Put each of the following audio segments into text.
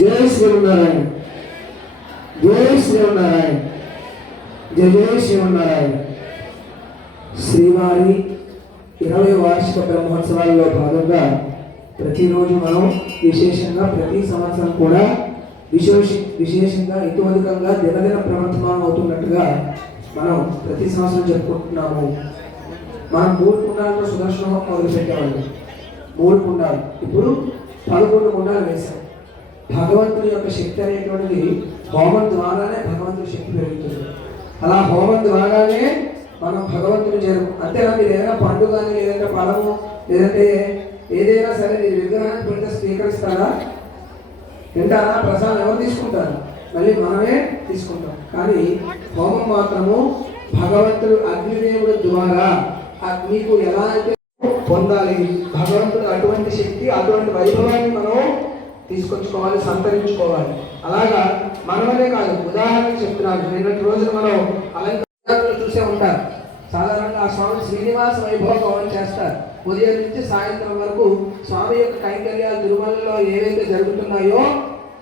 జై శ్రీమన్నారాయణ, జై శ్రీమన్నారాయణ, జయ జయ శ్రీమన్నారాయణ. శ్రీవారి 20వ వార్షిక బ్రహ్మోత్సవాల్లో భాగంగా ప్రతిరోజు మనం విశేషంగా ప్రతి సంవత్సరం కూడా విశేషంగా ఇతోధికంగా దినదిన ప్రవర్తమానం అవుతున్నట్టుగా మనం ప్రతి సంవత్సరం చెప్పుకుంటున్నాము. మనం 3 కుండాలతో సుదర్శన హోమం మొదలుపెట్టేవాళ్ళు. 3 కుండాలు, ఇప్పుడు 11 కుండాలు వేశాం. భగవంతుని యొక్క శక్తి అనేటువంటిది హోమం ద్వారానే భగవంతుని శక్తి పెరుగుతుంది. అలా హోమం ద్వారానే మనం భగవంతుని చేరుకు. అంతేనా? మీరు ఏదైనా పండు కానీ లేదంటే ఫలము లేదంటే ఏదైనా సరే మీరు విగ్రహాన్ని పెడితే స్వీకరిస్తారా? తింటారా? ప్రసాదం ఎవరు తీసుకుంటారు? మళ్ళీ మనమే తీసుకుంటాం. కానీ హోమం మాత్రము భగవంతుడు అగ్నిదేవుడు ద్వారా మీకు ఎలా అయితే పొందాలి, భగవంతుడు అటువంటి శక్తి అటువంటి వైభవాన్ని మనం తీసుకొచ్చుకోవాలి, సంతరించుకోవాలి. అలాగా మనమనే కాదు, ఉదాహరణకు చెప్తున్నాను. నిన్నటి రోజున మనం అలంకారాలు చూసే ఉంటారు. సాధారణంగా ఆ స్వామి శ్రీనివాస వైభవం చేస్తారు. ఉదయం నుంచి సాయంత్రం వరకు స్వామి యొక్క కైంకర్యాలు తిరుమలలో ఏవైతే జరుగుతున్నాయో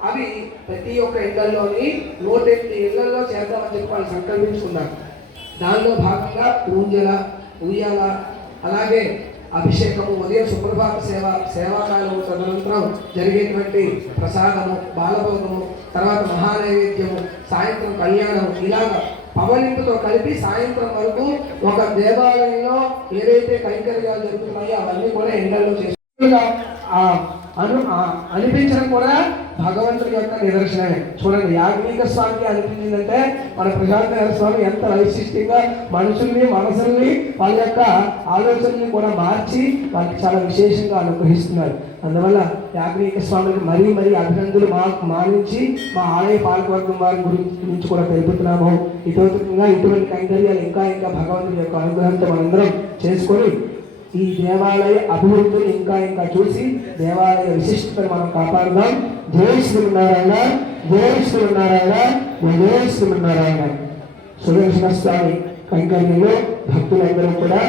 అవి ప్రతి ఒక్క ఇళ్లలోని 108 ఇళ్లలో చేద్దామని చెప్పి వాళ్ళు సంకల్పించుకున్నారు. దానిలో భాగంగా పూజల, ఉయ్యాల, అలాగే అభిషేకము, ఉదయం సుప్రభాత సేవాకాలము, తదనంతరం జరిగేటువంటి ప్రసాదము, బాలభోగము, తర్వాత మహానైవేద్యము, సాయంత్రం కళ్యాణము, ఇలాగ పవలింపుతో కలిపి సాయంత్రం వరకు ఒక దేవాలయంలో ఏదైతే కైంకర్యాలు జరుగుతున్నాయో అవన్నీ కూడా ఎండల్లో చేస్తున్నా అనిపించడం కూడా భగవంతుడి యొక్క నిదర్శనమే. చూడండి, యాజ్ఞిక స్వామికి అనిపించిందంటే మన ప్రశాంత స్వామి ఎంత వైశిష్ట్యంగా మనుషుల్ని, మనసుల్ని, వాళ్ళ యొక్క ఆలోచనల్ని కూడా మార్చి వాళ్ళకి చాలా విశేషంగా అనుగ్రహిస్తున్నారు. అందువల్ల యాజ్ఞిక స్వామికి మరీ మరీ అభినందనలు మానించి మా ఆలయ పాలకవర్గం వారి గురించి కూడా తెలుపుతున్నాము. ఇటువంటి కైంకర్యాలు ఇంకా ఇంకా భగవంతుడి యొక్క అనుగ్రహంతో మనందరం చేసుకొని ఈ దేవాలయ అభివృద్ధిని ఇంకా ఇంకా చూసి దేవాలయ విశిష్టతను మనం కాపాడుదాం. జై శ్రీమన్నారాయణ, జై శ్రీమన్నారాయణ, జై శ్రీమన్నారాయణ. సుదర్శన స్వామి కైంకర్యంలో భక్తులందరూ కూడా